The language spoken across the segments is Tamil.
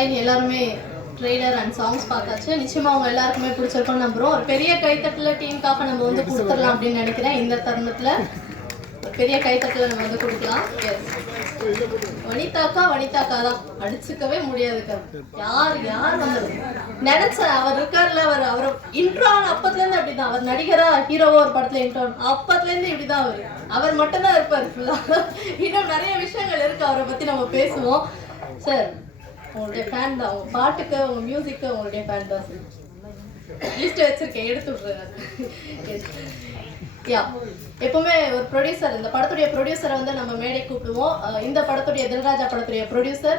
ஷைன் எல்லாருமே ட்ரெய்லர் அண்ட் சாங்ஸ் பார்த்தாச்சு. நிச்சயமா அவங்க எல்லாருக்குமே பிடிச்சிருக்கோம்னு நம்புறோம். ஒரு பெரிய கைத்தட்டில் டீமுக்காக நம்ம வந்து கொடுத்துடலாம் அப்படின்னு நினைக்கிறேன். இந்த தருணத்துல ஒரு பெரிய கைத்தட்டில் நம்ம வந்து கொடுக்கலாம். எஸ் வனிதாக்கா வனிதாக்கா தான். அடிச்சுக்கவே முடியாதுக்கா யார் யார் வந்தது நினைச்ச அவர் இருக்கார்ல அவர் அவர் இன்ட்ரோ ஆன அப்பத்துல இருந்து அப்படிதான். அவர் நடிகரா ஹீரோவா ஒரு படத்துல இன்ட்ரோ அப்பத்துல இருந்து இப்படிதான் அவர். அவர் மட்டும்தான் இருப்பார் ஃபுல்லா இன்னும் நிறைய விஷயங்கள் இருக்கு. அவரை பத்தி நம்ம பேசுவோம். சார் உங்களுடைய ஃபேன் தான். உங்க பாட்டுக்கு உங்க மியூசிக்கு உங்களுடைய ஃபேன் தான் சார். லிஸ்ட் வச்சிருக்கேன் எடுத்து விட்றேன் யா எப்பவுமே ஒரு ப்ரொடியூசர் இந்த படத்துடைய ப்ரொடியூசரை வந்து நம்ம மேடை கூப்பிடுவோம். இந்த படத்துடைய தில்ராஜா படத்துடைய ப்ரொடியூசர்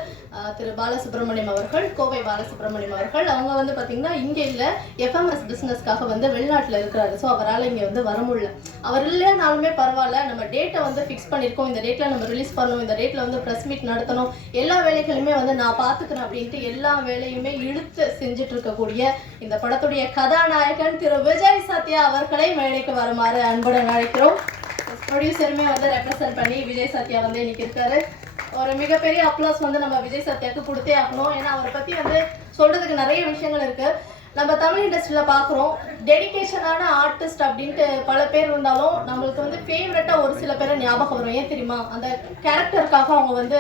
திரு பாலசுப்ரமணியம் அவர்கள் கோவை பாலசுப்ரமணியம் அவர்கள். அவங்க வந்து பார்த்தீங்கன்னா இங்கே இல்லை எஃப்எம்எஸ் பிஸ்னஸ்க்காக வந்து வெளிநாட்டில் இருக்கிறாரு. ஸோ அவரால் இங்கே வந்து வர முடியல. அவர் இல்லைனாலுமே பரவாயில்ல நம்ம டேட்டை வந்து ஃபிக்ஸ் பண்ணியிருக்கோம் இந்த டேட்டில் நம்ம ரிலீஸ் பண்ணணும். இந்த டேட்டில் வந்து ப்ரெஸ் மீட் நடத்தணும். எல்லா வேலைகளுமே வந்து நான் பார்த்துக்கிறேன் அப்படின்ட்டு எல்லா வேலையுமே இழுத்து செஞ்சுட்டு இருக்கக்கூடிய இந்த படத்துடைய கதாநாயகன் திரு விஜய் சத்யா அவர்களை மேடைக்கு வருமாறு அன்புடன் அழைக்கிறோம். ப்ரொடியூசருமே வந்து ரெப்ரசன்ட் பண்ணி விஜய் சத்யா வந்து இன்னைக்கு இருக்காரு. ஒரு மிகப்பெரிய அப்ளாஸ் வந்து நம்ம விஜய் சத்யாவுக்கு கொடுத்தே ஆகணும். ஏன்னா அவரை பத்தி வந்து சொல்றதுக்கு நிறைய விஷயங்கள் இருக்கு. நம்ம தமிழ் இண்டஸ்ட்ரியில் பார்க்குறோம். டெடிகேஷனான ஆர்டிஸ்ட் அப்படின்ட்டு பல பேர் இருந்தாலும் நம்மளுக்கு வந்து ஃபேவரட்டாக ஒரு சில பேரை ஞாபகம் வரும். ஏன் தெரியுமா? அந்த கேரக்டருக்காக அவங்க வந்து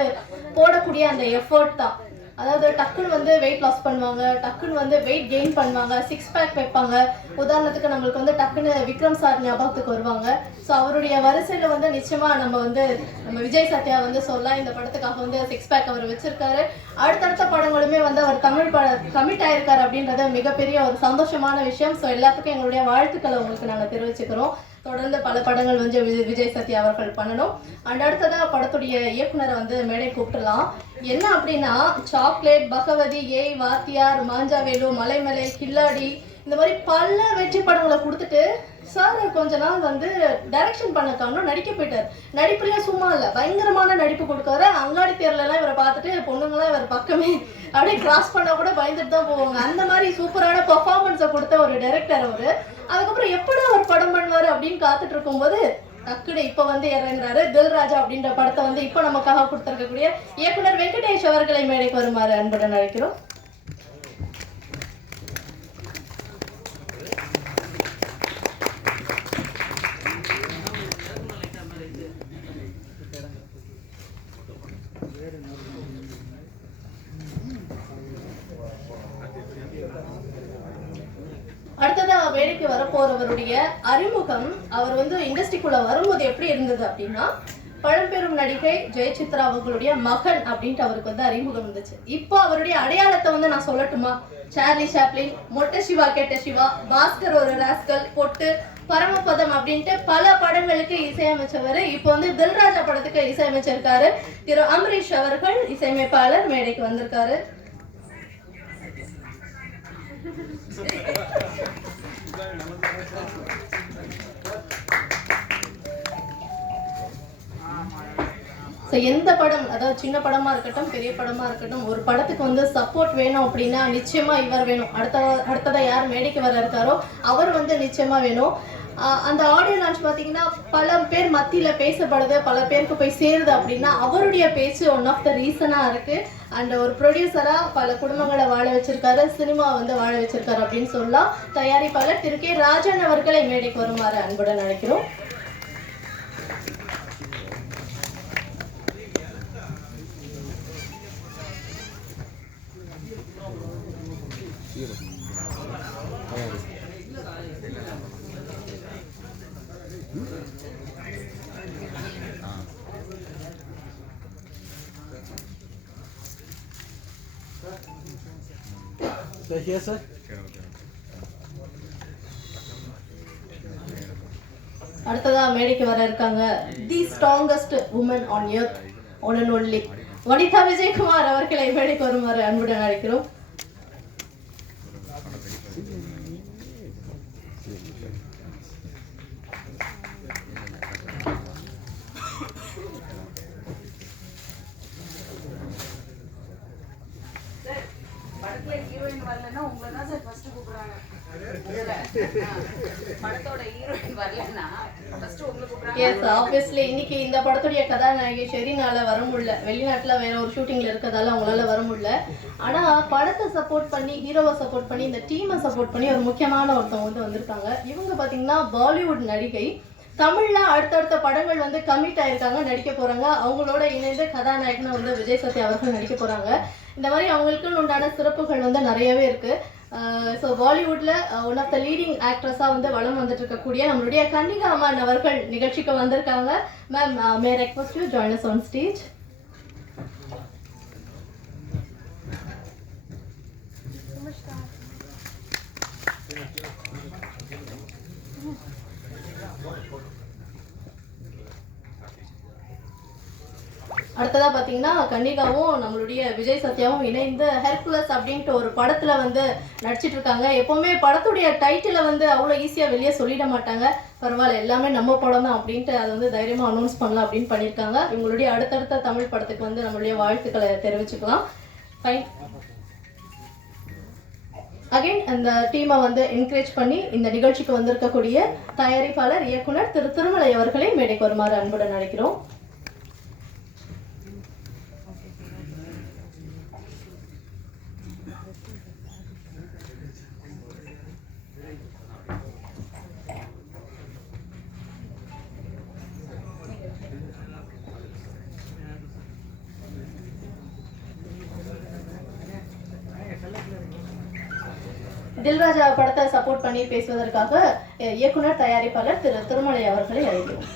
போடக்கூடிய அந்த எஃபர்ட் தான். அதாவது டக்குன்னு வந்து வெயிட் லாஸ் பண்ணுவாங்க டக்குன்னு வந்து வெயிட் கெயின் பண்ணுவாங்க சிக்ஸ் பேக் வைப்பாங்க. உதாரணத்துக்கு நம்மளுக்கு வந்து டக்குன்னு விக்ரம் சார் ஞாபகத்துக்கு வருவாங்க. ஸோ அவருடைய வரிசையில் வந்து நிச்சயமாக நம்ம வந்து நம்ம விஜய் சத்யா வந்து சொல்லலாம். இந்த படத்துக்காக வந்து சிக்ஸ் பேக் அவர் வச்சிருக்காரு. அடுத்தடுத்த படங்களுமே வந்து அவர் தமிழ் பட கமிட் ஆயிருக்காரு அப்படின்றது மிகப்பெரிய ஒரு சந்தோஷமான விஷயம். ஸோ எல்லாத்துக்கும் எங்களுடைய வாழ்த்துக்களை உங்களுக்கு நாங்கள் தெரிவிச்சுக்கிறோம். தொடர்ந்து பல படங்கள் வந்து விஜய் சத்யா அவர்கள் பண்ணணும். அண்ட் அடுத்ததாக படத்துடைய இயக்குனரை வந்து மேடை கூப்பிடலாம். என்ன அப்படின்னா சாக்லேட் பகவதி ஏய் வாத்தியார் மாஞ்சாவேலு மலைமலை கில்லாடி இந்த மாதிரி பல வெற்றி படங்களை கொடுத்துட்டு சார் கொஞ்ச நாள் வந்து டைரக்ஷன் பண்ண காரணம் நடிக்க போயிட்டார். நடிப்புலயும் சும்மா இல்லை பயங்கரமான நடிப்பு கொடுக்காரு. அங்காடி தேர்ல எல்லாம் இவரை பார்த்துட்டு பொண்ணுங்களாம் இவர் பக்கமே அப்படியே கிராஸ் பண்ணா கூட பயந்துட்டு தான் போவாங்க. அந்த மாதிரி சூப்பரான பர்ஃபார்மன்ஸை கொடுத்த ஒரு டைரக்டர் அவரு. அதுக்கப்புறம் எப்படி அவர் படம் பண்ணுவாரு அப்படின்னு காத்துட்டு இருக்கும்போது டக்குனு இப்ப வந்து இறங்குறாரு தில்ராஜா அப்படின்ற படத்தை வந்து இப்ப நமக்காக கொடுத்துருக்கக்கூடிய இயக்குனர் வெங்கடேஷ் அவர்களை மேடைக்கு வருமாறு அன்புடன் அழைக்கிறோம் அடுத்ததா வேலைக்கு அவருடைய அறிமுகம் அவர் வந்து இண்டஸ்ட்ரிக்குள்ள வரும்போது எப்படி இருந்தது அப்படின்னா பழம்பெரும் நடிகை ஜெயசித்ரா அவர்களுடைய மகன் அப்படின்ட்டு அவருக்கு வந்து அறிமுகம் இருந்துச்சு. இப்போ அவருடைய அடையாளத்தை வந்து நான் சொல்லட்டுமா? சார்லி சாப்ளின் மொட்டை சிவா கெட்ட சிவா பாஸ்கர் ஒரு ராஸ்கல் பொட்டு பரமபதம் அப்படின்ட்டு பல படங்களுக்கு இசையமைச்சவர். இப்போ வந்து தில்ராஜா படத்துக்கு இசையமைச்சிருக்காரு. திரு அம்பரீஷ் அவர்கள் இசையமைப்பாளர் மேடைக்கு வந்திருக்காரு. ஸோ எந்த படம் அதாவது சின்ன படமா இருக்கட்டும் பெரிய படமா இருக்கட்டும் ஒரு படத்துக்கு வந்து சப்போர்ட் வேணும் அப்படின்னா நிச்சயமா இவர் வேணும். அடுத்த அடுத்ததா யார் மேடைக்கு வர இருக்காரோ அவர் வந்து நிச்சயமா வேணும். அந்த ஆடியோ லான்ச் பார்த்தீங்கன்னா பல பேர் மத்தியில் பேசப்படுது பல பேருக்கு போய் சேருது அப்படின்னா அவருடைய பேச்சு ஒன் ஆஃப் த ரீசனாக இருக்கு. அண்ட் ஒரு ப்ரொடியூசராக பல குடும்பங்களை வாழ வச்சிருக்காரு சினிமா வந்து வாழ வச்சிருக்காரு அப்படின்னு சொல்லலாம். தயாரிப்பாளர் திரு கே ராஜன் அவர்களை மேடைக்கு வருமாறு அன்புடன் நினைக்கிறோம் அடுத்ததா மேடைக்கு வர இருக்காங்க the strongest woman on earth one and only Vanitha Vijayakumar அவர்களை மேடைக்கு வருமாறு அன்புடன் அழைக்கிறோம் படத்துல ஹீரோயின் வரலன்னா உங்களை தான் சார் ஃபர்ஸ்ட் கூப்பிடுறாங்க இதுல, ஆ, படத்தோட ஹீரோயின் வரலன்னா ஃபர்ஸ்ட் உங்களை கூப்பிடுறாங்க எஸ் ஆப்வியஸ்லி இன்னைக்கு இந்த படத்துடைய கதாநாயகி ஷெரினால வர முடியல. வெளிநாட்டுல வேற ஒரு ஷூட்டிங்ல இருக்கிறதால அவங்களால வர முடியல. ஆனா படத்தை சப்போர்ட் பண்ணி ஹீரோவை சப்போர்ட் பண்ணி இந்த டீமை சப்போர்ட் பண்ணி ஒரு முக்கியமான ஒருத்தவங்க வந்து வந்திருக்காங்க. இவங்க பாத்தீங்கன்னா பாலிவுட் நடிகை. தமிழ்ல அடுத்தடுத்த படங்கள் வந்து கமிட் ஆயிருக்காங்க நடிக்க போறாங்க. அவங்களோட இணைந்து கதாநாயகனா வந்து விஜய் சத்யா அவர்கள் நடிக்க போறாங்க. இந்த மாதிரி அவங்களுக்குன்னு உண்டான சிறப்புகள் வந்து நிறையவே இருக்கு. ஸோ பாலிவுட்ல ஒன் ஆஃப் த லீடிங் ஆக்ட்ரஸா வந்து வளம் வந்துட்டு இருக்கக்கூடிய நம்மளுடைய கன்னிகா அம்மான் அவர்கள் நிகழ்ச்சிக்கு வந்திருக்காங்க. Ma'am may request you join us on stage அடுத்ததாக பார்த்தீங்கன்னா கன்னிகாவும் நம்மளுடைய விஜய் சத்யாவும் இணைந்து ஹெர்குலஸ் அப்படின்ட்டு ஒரு படத்தில் வந்து நடிச்சிட்டு இருக்காங்க எப்போவுமே படத்துடைய டைட்டிலை வந்து அவ்வளோ ஈஸியாக வெளியே சொல்லிட மாட்டாங்க. பரவாயில்ல எல்லாமே நம்ம படம் தான் அப்படின்ட்டு அதை வந்து தைரியமாக அனௌன்ஸ் பண்ணலாம் அப்படின்னு பண்ணியிருக்காங்க இவங்களுடைய அடுத்தடுத்த தமிழ் படத்துக்கு வந்து நம்மளுடைய வாழ்த்துக்களை தெரிவிச்சுக்கலாம். ஃபைன் அகைன் அந்த டீமை வந்து என்கரேஜ் பண்ணி இந்த நிகழ்ச்சிக்கு வந்திருக்கக்கூடிய தயாரிப்பாளர் இயக்குனர் திரு திருமலை அவர்களை மேடைக்கு வருமாறு அன்புடன் அழைக்கிறோம். தில்ராஜா படத்தை சப்போர்ட் பண்ணி பேசுவதற்காக இயக்குனர் தயாரிப்பாளர் திரு திருமலை அவர்களை அழைக்கிறோம்.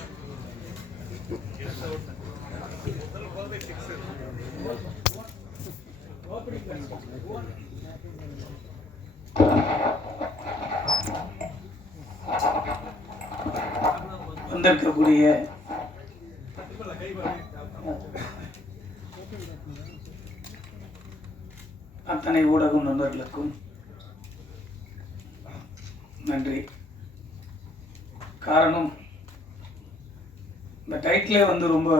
வந்திருக்கக்கூடிய அத்தனை ஊடகம் நண்பர்களுக்கும் நன்றி. காரணம் இந்த டைட்டிலே வந்து ரொம்ப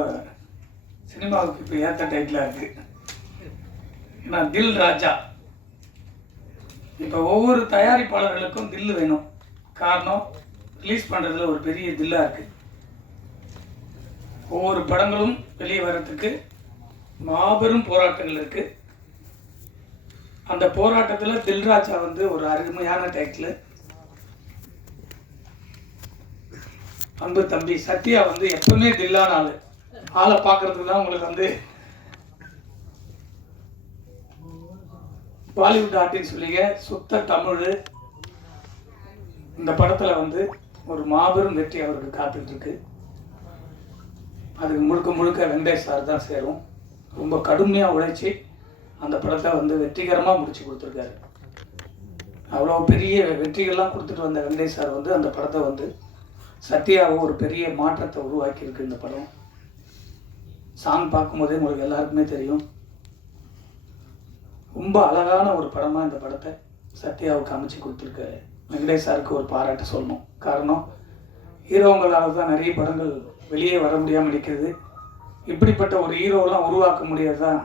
சினிமாவுக்கு இப்போ ஏற்ற டைட்டிலாக இருக்குது ஏன்னா தில் ராஜா. இப்போ ஒவ்வொரு தயாரிப்பாளர்களுக்கும் தில்லு வேணும். காரணம் ரிலீஸ் பண்ணுறதுல ஒரு பெரிய தில்லாக இருக்குது ஒவ்வொரு படங்களும் வெளியே வர்றதுக்கு மாபெரும் போராட்டங்கள் இருக்குது அந்த போராட்டத்தில் தில்ராஜா வந்து ஒரு அருமையான டைட்டில் அன்பு தம்பி சத்யா வந்து எப்பவுமே தில்லான ஆளு. ஆளை பார்க்கறதுக்கு தான் உங்களுக்கு வந்து பாலிவுட் ஆர்டின்னு சொல்லிங்க சுத்த தமிழ். இந்த படத்தில் வந்து ஒரு மாபெரும் வெற்றி அவருக்கு காத்துட்டு இருக்கு அதுக்கு முழுக்க முழுக்க வெங்கடேஷ் சார் தான் சேரும். ரொம்ப கடுமையாக உழைச்சி அந்த படத்தை வந்து வெற்றிகரமாக முடிச்சு கொடுத்துருக்காரு. அவ்வளோ பெரிய வெற்றிகள்லாம் கொடுத்துட்டு வந்த வெங்கடேஷ் சார் வந்து அந்த படத்தை வந்து சத்யாவை ஒரு பெரிய மாற்றத்தை உருவாக்கியிருக்கு இந்த படம். சாங் பார்க்கும்போதே உங்களுக்கு எல்லாருக்குமே தெரியும். ரொம்ப அழகான ஒரு படமாக இந்த படத்தை சத்யாவுக்கு அமைச்சு கொடுத்துருக்க. வெங்கடேஷ் சாருக்கு ஒரு பாராட்டு சொல்லணும். காரணம் ஹீரோங்களால் தான் நிறைய படங்கள் வெளியே வர முடியாமல் நிற்கிறது இப்படிப்பட்ட ஒரு ஹீரோலாம் உருவாக்க முடியாது தான்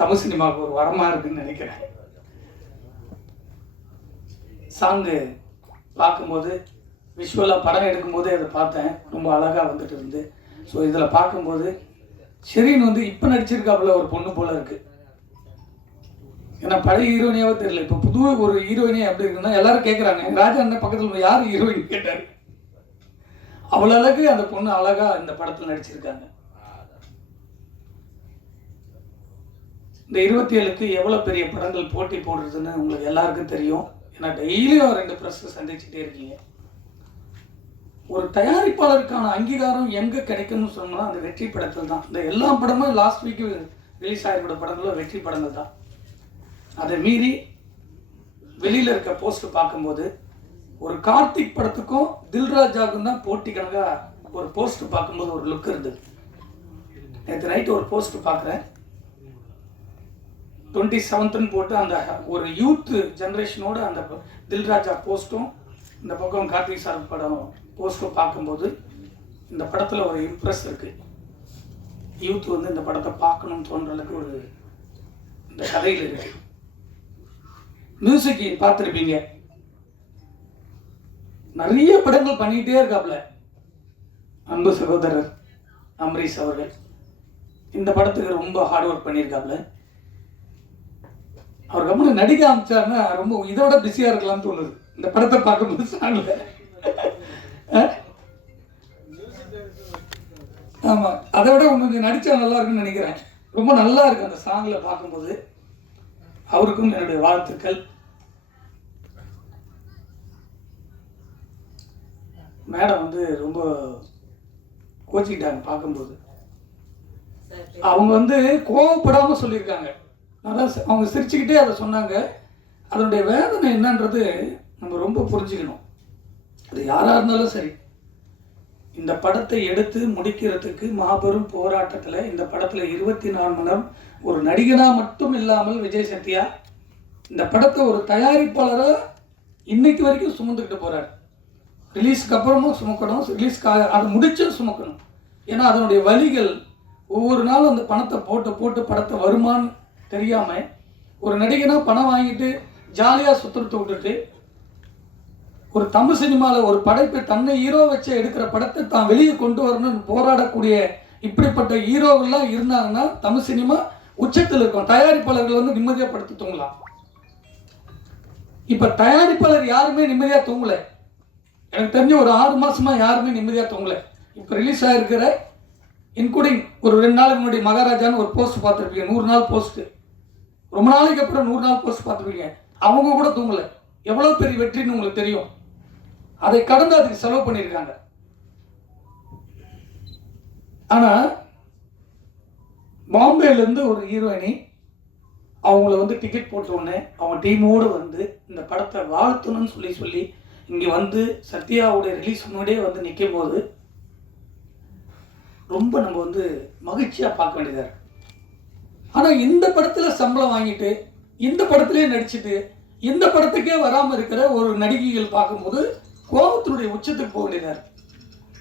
தமிழ் சினிமாவுக்கு ஒரு வரமாக இருக்குன்னு நினைக்கிறேன். சாங்கு பார்க்கும்போது விஷுவலாக படம் எடுக்கும்போதே அதை பார்த்தேன். ரொம்ப அழகாக வந்துட்டு இருந்து. ஸோ இதில் பார்க்கும்போது ஷெரீன் வந்து இப்போ நடிச்சிருக்காப்புல ஒரு பொண்ணு போல இருக்குது ஏன்னா பழைய ஹீரோயினியாவே தெரியல. இப்போ புது ஒரு ஹீரோயினே எப்படி இருக்குன்னா எல்லாரும் கேட்குறாங்க ராஜா அண்ணன் பக்கத்தில் யார் ஹீரோயின் கேட்டார். அவ்வளோ அழகு அந்த பொண்ணு அழகாக இந்த படத்தில் நடிச்சிருக்காங்க. இந்த இருபத்தி ஏழுக்கு எவ்வளோ பெரிய படங்கள் போட்டி போடுறதுன்னு உங்களுக்கு எல்லாருக்கும் தெரியும். ஏன்னா டெய்லியும் ரெண்டு ப்ரெஸ்ஸை சந்திச்சுட்டே இருக்கீங்க. ஒரு தயாரிப்பாளருக்கான அங்கீகாரம் எங்கே கிடைக்கும்னு சொன்னால் அந்த வெற்றி படத்தில் தான். இந்த எல்லா படமும் லாஸ்ட் வீக்கு ரிலீஸ் ஆகிருக்கிற படங்களும் வெற்றி படங்கள் தான். அதை மீறி வெளியில் இருக்க போஸ்ட் பார்க்கும்போது ஒரு கார்த்திக் படத்துக்கும் தில்ராஜாவுக்கும் தான் போட்டி கணக்காக ஒரு போஸ்ட் பார்க்கும்போது ஒரு லுக் இருந்தது. நேற்று நைட்டு ஒரு போஸ்ட் பார்க்குறேன். டுவெண்ட்டி செவன்த்துன்னு போட்டு அந்த ஒரு யூத் ஜென்ரேஷனோட அந்த தில்ராஜா போஸ்ட்டும் இந்த பக்கம் கார்த்திக் சார் படம் போஸ்டர் பார்க்கும்போது இந்த படத்தில் ஒரு இம்ப்ரெஸ் இருக்கு. யூத் வந்து இந்த படத்தை பார்க்கணும்னு தோன்ற அளவுக்கு ஒரு இந்த கதையில் இருக்கு. மியூசிக் பார்த்துருப்பீங்க. நிறைய படங்கள் பண்ணிக்கிட்டே இருக்காப்ல. அன்பு சகோதரர் அம்ரீஷ் அவர்கள். இந்த படத்துக்கு ரொம்ப ஹார்ட் ஒர்க் பண்ணியிருக்காப்ல. அவர் கம்மனு நடிக்க ஆரம்பிச்சாருன்னா ரொம்ப இதோட பிஸியாக இருக்கலாம்னு தோணுது. இந்த படத்தை பார்க்கும்போது சாங்ல ஆமாம் அதை விட கொஞ்சம் நடித்தா நல்லா இருக்குன்னு நினைக்கிறேன். ரொம்ப நல்லா இருக்கு அந்த சாங்கில் பார்க்கும்போது. அவருக்கும் என்னுடைய வாழ்த்துக்கள். மேடம் வந்து ரொம்ப கோச்சிக்கிட்டாங்க பார்க்கும்போது. அவங்க வந்து கோவப்படாமல் சொல்லியிருக்காங்க. அதான் சி- அவங்க சிரிச்சுக்கிட்டே அதை சொன்னாங்க. அதனுடைய வேதனை என்னன்றது நம்ம ரொம்ப புரிஞ்சுக்கணும். அது யாராக இருந்தாலும் சரி. இந்த படத்தை எடுத்து முடிக்கிறதுக்கு மாபெரும் போராட்டத்தில் இந்த படத்தில் இருபத்தி நாலு மணி நேரம் ஒரு நடிகனாக மட்டும் இல்லாமல் விஜய் சத்யா இந்த படத்தை ஒரு தயாரிப்பாளராக இன்னைக்கு வரைக்கும் சுமந்துக்கிட்டு போகிறார் ரிலீஸ்க்கு அப்புறமும் சுமக்கணும் ரிலீஸ்க்காக அதை முடிச்சும் சுமக்கணும். ஏன்னா அதனுடைய வழிகள் ஒவ்வொரு நாளும் அந்த பணத்தை போட்டு போட்டு படத்தை வருமான்னு தெரியாமல் ஒரு நடிகனாக பணம் வாங்கிட்டு ஜாலியாக சுற்றுறத விட்டுட்டு ஒரு தமிழ் சினிமாவில் ஒரு படைப்பை தன்னை ஹீரோ வச்சு எடுக்கிற படத்தை தான் வெளியே கொண்டு வரணும்னு போராடக்கூடிய இப்படிப்பட்ட ஹீரோவெல்லாம் இருந்தாங்கன்னா தமிழ் சினிமா உச்சத்தில் இருக்கும். தயாரிப்பாளர்கள் வந்து நிம்மதியாக படுத்து தூங்கலாம். இப்போ தயாரிப்பாளர் யாருமே நிம்மதியாக தூங்கலை. எனக்கு தெரிஞ்ச ஒரு ஆறு மாதமாக யாருமே நிம்மதியாக தூங்கல. இப்போ ரிலீஸ் ஆகிருக்கிற இன்க்ளூடிங் ஒரு ரெண்டு நாளுக்கு முன்னாடி மகாராஜான்னு ஒரு போஸ்ட் பார்த்துருப்பீங்க. நூறு நாள் போஸ்ட்டு ரொம்ப நாளைக்கு அப்புறம் நூறு நாள் போஸ்ட் பார்த்துருப்பீங்க. அவங்க கூட தூங்கலை. எவ்வளோ பெரிய வெற்றின்னு உங்களுக்கு தெரியும். அதை கடந்து அதுக்கு செலவு பண்ணியிருக்காங்க. ஆனால் பாம்பேலேருந்து ஒரு ஹீரோயினி அவங்கள வந்து டிக்கெட் போட்டவுடனே அவங்க டீமோடு வந்து இந்த படத்தை வாழ்த்தணும்னு சொல்லி சொல்லி இங்கே வந்து சத்யாவுடைய ரிலீஸ் முன்னாடியே வந்து நிற்கும் போது ரொம்ப நம்ம வந்து மகிழ்ச்சியாக பார்க்க வேண்டியதாக இருக்கு. ஆனால் இந்த படத்தில் சம்பளம் வாங்கிட்டு இந்த படத்துலேயே நடிச்சுட்டு இந்த படத்துக்கே வராமல் இருக்கிற ஒரு நடிகைகள் பார்க்கும்போது கோபத்தினுடைய உச்சத்துக்கு போக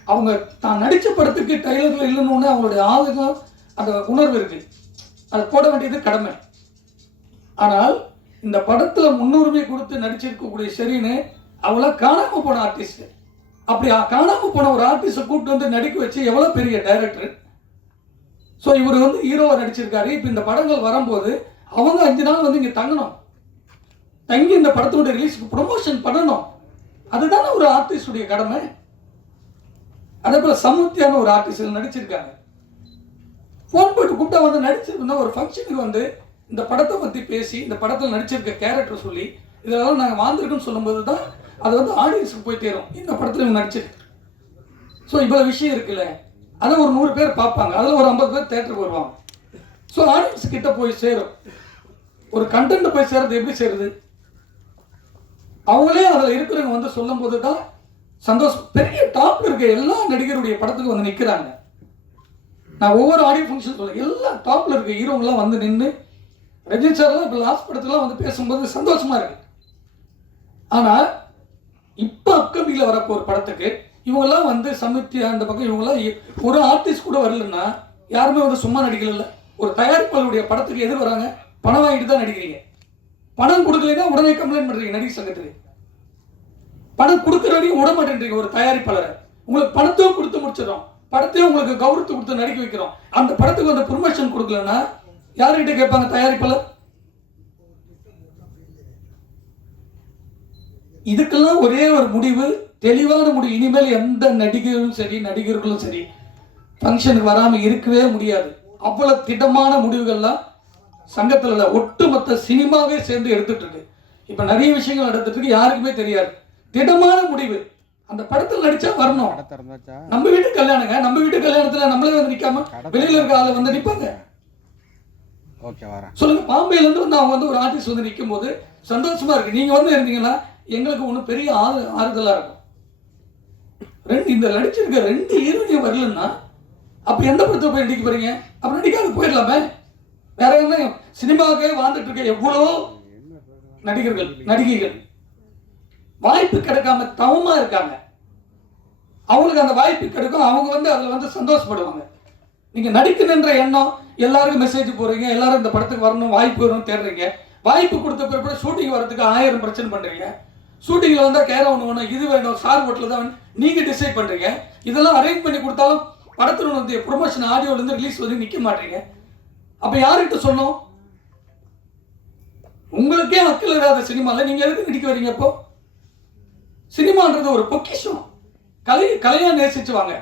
அவங்க தான் நடித்த படத்துக்கு டைலரில் இல்லைன்னு அவங்களுடைய ஆதகம் அந்த உணர்வு இருக்கு. அதை போட வேண்டியது கடமை. ஆனால் இந்த படத்தில் முன்னுரிமை கொடுத்து நடிச்சிருக்கக்கூடிய சரின்னு அவளை காணாம போன ஆர்டிஸ்ட் அப்படி காணாமல் காணாம போன ஒரு ஆர்டிஸ்டை கூப்பிட்டு வந்து நடிக்க வச்சு எவ்வளோ பெரிய டைரக்டர் ஸோ இவர் வந்து ஹீரோவை நடிச்சிருக்காரு. இப்போ இந்த படங்கள் வரும்போது அவங்க அஞ்சு நாள் வந்து இங்கே தங்கணும். தங்கி இந்த படத்தினுடைய ரிலீஸ்க்கு ப்ரொமோஷன் பண்ணணும். அதுதானே ஒரு ஆர்டிஸ்டுடைய கடமை? அதே போல் சமுத்தியான ஒரு ஆர்டிஸ்ட் நடிச்சிருக்காங்க. ஃபோன் போட்டு கூப்பிட்டா வந்து நடிச்சிருந்தா ஒரு ஃபங்க்ஷனுக்கு வந்து இந்த படத்தை பற்றி பேசி இந்த படத்தில் நடிச்சிருக்க கேரக்டர் சொல்லி இதெல்லாம் நாங்கள் வாழ்ந்துருக்குன்னு சொல்லும்போது தான் அது வந்து ஆடியன்ஸுக்கு போய் தேரும் இந்த படத்தில் இவங்க நடிச்சிருக்கு ஸோ இவ்வளோ விஷயம் இருக்குல்ல? அதை ஒரு நூறு பேர் பார்ப்பாங்க. அதில் ஒரு ஐம்பது பேர் தேட்டருக்கு வருவாங்க. ஸோ ஆடியன்ஸ் கிட்ட போய் சேரும். ஒரு கண்டென்ட் போய் சேர்றது எப்படி சேருது? அவங்களே அதில் இருக்கிறவங்க வந்து சொல்லும்போது தான் சந்தோஷம். பெரிய டாப்ல இருக்க எல்லா நடிகருடைய படத்துக்கு வந்து நிற்கிறாங்க நான் ஒவ்வொரு ஆடியோ ஃபங்க்ஷன் சொல்ல எல்லா டாப்ல இருக்க ஹீரோங்கெல்லாம் வந்து நின்று ரஜினி சார்லாம் இப்போ லாஸ்ட் படத்துலாம் வந்து பேசும்போது சந்தோஷமா இருக்கு. ஆனால் இப்போ அப்கமிங்கில் வரப்போ ஒரு படத்துக்கு இவங்கெல்லாம் வந்து சமித்தி அந்த பக்கம் இவங்கெல்லாம் எ- ஒரு ஆர்டிஸ்ட் கூட வரலன்னா யாருமே வந்து சும்மா நடிக்கல ஒரு தயாரிப்பாளருடைய படத்துக்கு எது வராங்க. பணம் வாங்கிட்டு தான் நடிக்கிறீங்க. பணம் கொடுக்கலன்னா உடனே கம்ப்ளைண்ட் பண்ணுறீங்க நடிகை சங்கத்துக்கு பணம் கொடுக்குற விட மாட்டேன்றீங்க ஒரு தயாரிப்பாளரை. உங்களுக்கு பணத்தையும் கொடுத்து முடிச்சிடும் படத்தையும் உங்களுக்கு கௌரவத்தை கொடுத்து நடிக்க வைக்கிறோம். அந்த படத்துக்கு வந்து ப்ரொமோஷன் கொடுக்கலன்னா யார்கிட்ட கேட்பாங்க தயாரிப்பாளர்? இதுக்கெல்லாம் ஒரே ஒரு முடிவு தெளிவான முடிவு. இனிமேல் எந்த நடிகரும் சரி நடிகர்களும் சரி ஃபங்க்ஷனுக்கு வராமல் இருக்கவே முடியாது. அவ்வளவு திடமான முடிவுகள்லாம் சங்கத்தில் உள்ள ஒட்டுமொத்த சினிமாவே சேர்ந்து எடுத்துட்டு இருக்கு இப்போ நிறைய விஷயங்கள் நடந்துட்டு இருக்கு யாருக்குமே தெரியாது. திடமான முடிவு. அந்த படத்தில் நடிச்சா வரணும். நம்ம வீட்டு கல்யாணங்க. நம்ம வீட்டு கல்யாணத்துல நம்மளே வந்து நிக்காம வெளியில இருக்க ஆளு வந்து நிப்பாங்க. சொல்லுங்க பாம்பேல இருந்து வந்து அவங்க வந்து ஒரு ஆர்டிஸ்ட் வந்து நிற்கும் போது சந்தோஷமா இருக்கு. நீங்க வந்து இருந்தீங்கன்னா எங்களுக்கு ஒன்றும் பெரிய ஆறு ஆறுதலா இருக்கும். ரெண்டு இந்த நடிச்சிருக்க ரெண்டு ஹீரோனியும் வரலன்னா அப்ப எந்த படத்தை போய் நடிக்க போறீங்க? அப்ப நடிக்காது போயிடலாமே. வேற என்ன? சினிமாவுக்கே வாழ்ந்துட்டு இருக்க எவ்வளோ நடிகர்கள் நடிகைகள். வாய்ப்பு கிடைக்காம தவமா இருக்காங்க. அவங்களுக்கு அந்த வாய்ப்பு கிடைக்கும் அவங்க வந்து அதில் வந்து சந்தோஷப்படுவாங்க. நீங்கள் நடிக்கணுன்ற எண்ணம் எல்லாருக்கும் மெசேஜ் போடுறீங்க எல்லாரும் இந்த படத்துக்கு வரணும் வாய்ப்பு வரணும் தேடுறீங்க. வாய்ப்பு கொடுத்த பிறகு ஷூட்டிங் வரதுக்கு ஆயிரம் பிரச்சனை பண்ணுறீங்க ஷூட்டிங்கில் வந்தால் கேரம் ஒன்று வேணும் இது வேணும் ஸ்டார் ஹோட்டலில் தான் வேணும் நீங்கள் டிசைட் பண்ணுறீங்க இதெல்லாம் அரேஞ்ச் பண்ணி கொடுத்தாலும் படத்தில் வந்து ப்ரொமோஷன் ஆடியோலேருந்து ரிலீஸ் வந்து நிற்க மாட்டீங்க. அப்போ யார்கிட்ட சொன்னோம்? உங்களுக்கே அக்கல் இல்லாத சினிமாவில் நீங்கள் எதுக்கு நடிக்க வரீங்க அப்போ? சினிமான்றது ஒரு பொக்கிஷம். கலை கலையா நேசிச்சு வாங்க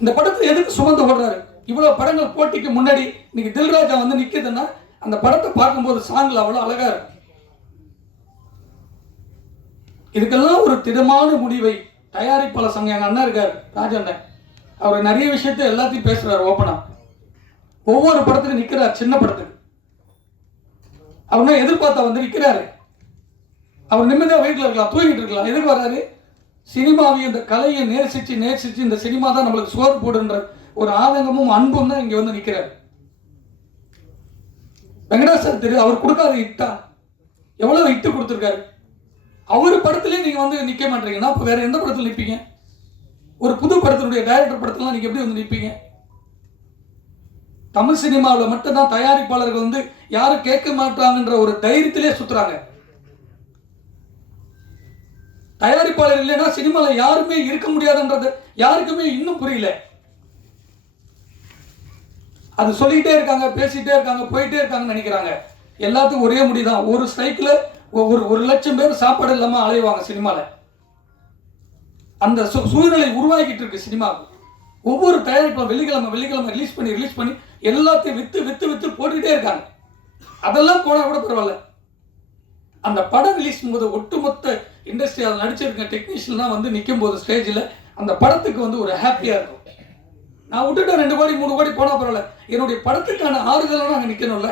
இந்த படத்தை எதுக்கு சுமந்து ஓடுறாரு? இவ்வளவு படங்கள் போட்டிக்கு முன்னாடி இன்னைக்கு தில்ராஜா வந்து நிற்கிதுன்னா அந்த படத்தை பார்க்கும்போது சாங்ல அவ்வளோ அழகா இருக்கும் இதுக்கெல்லாம் ஒரு திடமான முடிவை தயாரிப்பாளர் சங்கம் எங்கள் அண்ணா இருக்கார் ராஜண்ணன் அவர் நிறைய விஷயத்த எல்லாத்தையும் பேசுறாரு ஓப்பனா ஒவ்வொரு படத்துக்கு நிற்கிறார் சின்ன படத்துக்கு. அவர் எதிர்பார்த்தா வந்து நிற்கிறாரு அவர் நிம்மதியாக வீட்டில் இருக்கலாம் தூங்கிட்டு இருக்கலாம். எதுக்கு வராரு சினிமாவையும் இந்த கலையை நேசிச்சு நேசிச்சு இந்த சினிமா தான் நம்மளுக்கு சோறு போடுன்ற ஒரு ஆதங்கமும் அன்பும் தான் இங்கே வந்து நிற்கிறார் வெங்கடாசர் திரு அவர் கொடுக்காத இட்டா. எவ்வளவு இட்டு கொடுத்துருக்காரு. அவர் படத்துலேயே நீங்க வந்து நிற்க மாட்டீங்கன்னா அப்போ வேற எந்த படத்தில் நிற்பீங்க ஒரு புது படத்தினுடைய டைரக்டர் படத்துலாம் நீங்கள் எப்படி வந்து நிற்பீங்க தமிழ் சினிமாவில் மட்டும்தான் தயாரிப்பாளர்கள் வந்து யாரும் கேட்க மாட்டாங்கன்ற ஒரு தைரியத்திலே சுற்றுறாங்க தயாரிப்பாளர் இல்லைன்னா சினிமாவில் யாருமே இருக்க முடியாதுன்றது யாருக்குமே இன்னும் புரியல. அது சொல்லிக்கிட்டே இருக்காங்க பேசிகிட்டே இருக்காங்க போயிட்டே இருக்காங்கன்னு நினைக்கிறாங்க. எல்லாத்துக்கும் ஒரே முடிதான். ஒரு ஸ்ட்ரைக்கில் ஒரு ஒரு லட்சம் பேர் சாப்பாடு இல்லாமல் அலைவாங்க சினிமாவில் அந்த சூழ்நிலை உருவாகிட்டு இருக்கு சினிமாவுக்கு ஒவ்வொரு தயாரிப்பும் வெள்ளிக்கிழமை வெள்ளிக்கிழமை ரிலீஸ் பண்ணி ரிலீஸ் பண்ணி எல்லாத்தையும் வித்து வித்து வித்து போட்டுக்கிட்டே இருக்காங்க. அதெல்லாம் போனால் கூட பரவாயில்ல. அந்த படம் ரிலீஸ் போது ஒட்டுமொத்த இண்டஸ்ட்ரி அதில் நடிச்சிருக்க டெக்னீஷியன்லாம் வந்து நிற்கும் போது ஸ்டேஜில் அந்த படத்துக்கு வந்து ஒரு ஹாப்பியாக இருக்கும். நான் விட்டுட்டேன் ரெண்டு கோடி மூணு கோடி போனால் பரவாயில்ல. என்னுடைய படத்துக்கான ஆறுதலாக நாங்கள் நிற்கணும்ல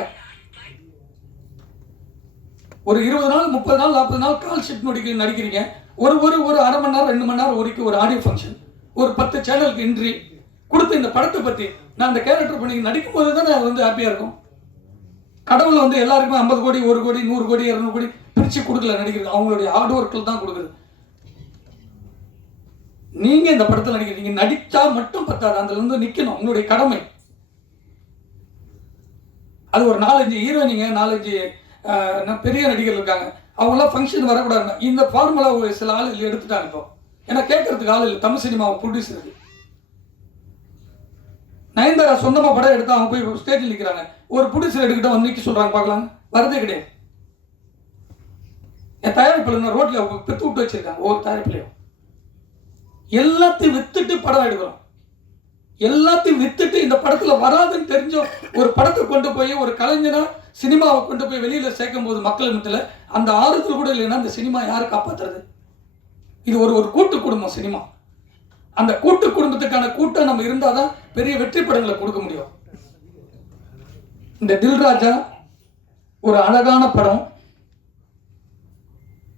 ஒரு இருபது நாள் முப்பது நாள் நாற்பது நாள் கால் ஷீட் நடிக்க நடிக்கிறீங்க. ஒரு ஒரு ஒரு அரை மணி நேரம் ரெண்டு மணி நேரம் ஒதுக்கி ஒரு ஆடியோ ஃபங்க்ஷன் ஒரு பத்து சேனலுக்கு இன்றி கொடுத்து இந்த படத்தை பற்றி நான் அந்த கேரக்டர் பண்ணி நடிக்கும் போது தான் அது வந்து ஹாப்பியாக இருக்கும். கடவுள் வந்து எல்லாருக்குமே ஐம்பது கோடி ஒரு கோடி நூறு கோடி இரநூறு கோடி பிரித்து கொடுக்கல நடிக்கிறது அவங்களுடைய ஹார்ட் ஒர்க்கில் தான் கொடுக்குது. நீங்கள் இந்த படத்தில் நடிக்கிறீங்க நடித்தா மட்டும் பத்தாது. அதுலேருந்து நிற்கணும் உங்களுடைய கடமை. அது ஒரு நாலஞ்சு ஹீரோயினிங்க நாலஞ்சு பெரிய நடிகர் இருக்காங்க. அவங்களாம் ஃபங்க்ஷன் வரக்கூடாது இந்த ஃபார்முலா சில ஆள் எடுத்துட்டாங்க இப்போ. ஏன்னா கேட்கறதுக்கு ஆள் இல்லை. தமிழ் சினிமாவை ப்ரொடியூசருக்கு நயன்தாரா சொந்தமா படம் எடுத்தா அவங்க போய் ஸ்டேஜில் நிற்கிறாங்க ஒரு ப்ரொடியூசர் எடுக்கிட்ட வந்து நிற்க சொல்றாங்க பார்க்கலாம் வரதே கிடையாது. என் தயாரிப்பில் ரோட்ல பெத்து விட்டு வச்சிருக்காங்க. ஒவ்வொரு தயாரிப்புலையும். எல்லாத்தையும் வித்துட்டு படம் எடுக்கிறோம். எல்லாத்தையும் வித்துட்டு இந்த படத்தில் வராதுன்னு தெரிஞ்ச ஒரு படத்தை கொண்டு போய் ஒரு கலைஞனா சினிமாவை கொண்டு போய் வெளியில் சேர்க்கும் போது மக்கள் மத்தியில் அந்த ஆறுதல் கூட இல்லைன்னா அந்த சினிமா யார் காப்பாத்துறது? இது ஒரு ஒரு கூட்டு குடும்பம் சினிமா. அந்த கூட்டு குடும்பத்துக்கான கூட்டம் நம்ம இருந்தால் தான் பெரிய வெற்றி படங்களை கொடுக்க முடியும். இந்த தில்ராஜா ஒரு அழகான படம்.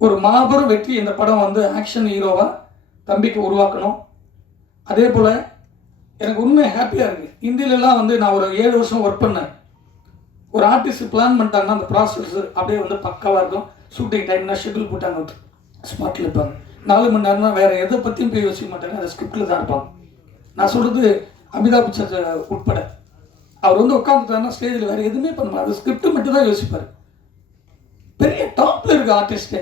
ஒரு மாபெரும் வெற்றி இந்த படம் வந்து ஆக்ஷன் ஹீரோவாக தம்பிக்கு உருவாக்கணும். அதே போல் எனக்கு உண்மை ஹாப்பியாக இருக்குது இந்தியிலலாம் வந்து நான் ஒரு ஏழு வருஷம் ஒர்க் பண்ணேன். ஒரு ஆர்டிஸ்ட் பிளான் பண்ணிட்டாங்கன்னா அந்த ப்ராசஸ் அப்படியே வந்து பக்காவாக இருக்கும். ஷூட்டிங் டைம்னா ஷெட்யூல் போட்டாங்க ஸ்பாட்டில் இருப்பாங்க. நாலு மணி நேரம்னா வேறு எதை பற்றியும் போய் யோசிக்க மாட்டாங்க அந்த ஸ்கிரிப்டில் தான் இருப்பாங்க. நான் சொல்கிறது அமிதாப் பச்சன் உட்பட. அவர் வந்து உட்காந்துட்டாருன்னா ஸ்டேஜில் வேறு எதுவுமே பண்ண மாட்டார். அந்த ஸ்கிரிப்ட் மட்டும் தான் யோசிப்பார். பெரிய டாப்பில் இருக்க ஆர்டிஸ்ட்டே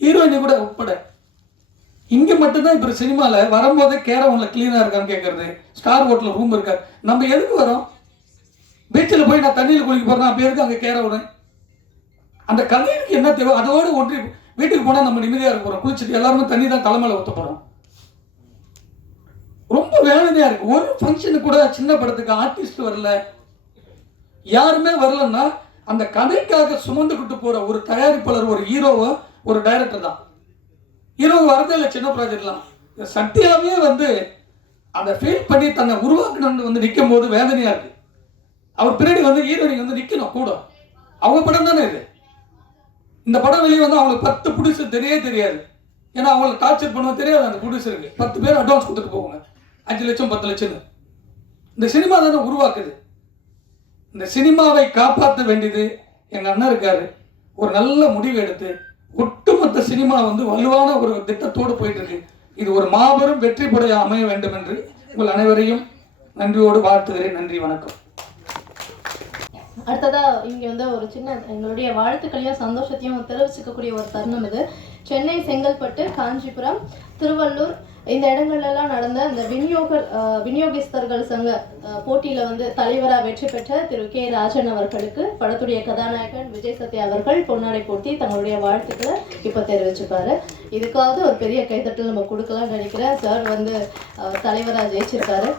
ஹீரோயினை கூட உட்பட. இங்கே மட்டும்தான் இப்போ சினிமாவில் வரும்போதே கேரவனில் க்ளீனாக இருக்கான்னு கேட்குறது ஸ்டார் ஹோட்டலில் ரூம் இருக்கார் நம்ம எதுக்கு வரோம்? பீச்சில் போய் நான் தண்ணியில் குளிக்க போகிறேன் அப்போ எதுக்கு அங்கே கேரவனு அந்த கதைக்கு என்ன தேவை? அதோடு ஒன்றி வீட்டுக்கு போனால் நம்ம நிம்மதியாக இருக்க போகிறோம் குளிச்சுட்டு எல்லாருமே தண்ணி தான் தலைமையில் ஊற்ற போகிறோம் ரொம்ப வேதனையாக இருக்குது ஒரு ஃபங்க்ஷனுக்கு கூட சின்ன படத்துக்கு ஆர்டிஸ்ட் வரல. யாருமே வரலன்னா அந்த கதைக்காக சுமந்துக்கிட்டு போகிற ஒரு தயாரிப்பாளர் ஒரு ஹீரோவோ ஒரு டைரக்டர் தான். ஹீரோ வரதே இல்லை சின்ன ப்ராஜெக்ட்லாம் சத்யாவே வந்து அந்த ஃபீல் பண்ணி தன்னை உருவாக்கணும்னு வந்து நிற்கும் போது வேதனையாக இருக்குது அவர் பின்னாடி வந்து ஹீரோயினி வந்து நிற்கணும் கூட. அவங்க படம் தானே இது? இந்த படம் வெளியே வந்து அவங்களுக்கு பத்து ப்ரொடியூசர் தெரியவே தெரியாது. ஏன்னா அவங்கள டார்ச்சர் பண்ண தெரியாது அந்த ப்ரொடியூசருக்கு பத்து பேர் அட்வான்ஸ் கொடுத்துட்டு போவாங்க. அஞ்சு லட்சம் பத்து லட்சம்னு. இந்த சினிமா தானே உருவாக்குது. இந்த சினிமாவை காப்பாற்ற வேண்டியது எங்கள் அண்ணன் இருக்காரு. ஒரு நல்ல முடிவு எடுத்து ஒட்டுமொத்த சினிமா வந்து வலுவான ஒரு திட்டத்தோடு போயிட்டு இருக்கு இது ஒரு மாபெரும் வெற்றி படைய அமைய வேண்டும் என்று உங்கள் அனைவரையும் நன்றியோடு வாழ்த்துகிறேன். நன்றி வணக்கம். அடுத்ததாக இங்கே வந்து ஒரு சின்ன எங்களுடைய வாழ்த்துக்களையும் சந்தோஷத்தையும் தெரிவிச்சுக்கக்கூடிய ஒரு தருணம் இது. சென்னை செங்கல்பட்டு காஞ்சிபுரம் திருவள்ளூர் இந்த இடங்கள்லாம் நடந்த இந்த விநியோக அஹ், விநியோகஸ்தர்கள் சங்க அஹ், போட்டியில வந்து தலைவராக வெற்றி பெற்ற திரு. கே. ராஜன் அவர்களுக்கு படத்துடைய கதாநாயகன் விஜய் சத்யா அவர்கள் பொன்னாடை போட்டி தங்களுடைய வாழ்த்துக்களை இப்போ தெரிவிச்சிருக்காரு இதுக்காவது ஒரு பெரிய கைத்தட்டல் நம்ம கொடுக்கலாம்னு நினைக்கிறேன். சார் வந்து தலைவராக ஜெயிச்சிருக்காரு.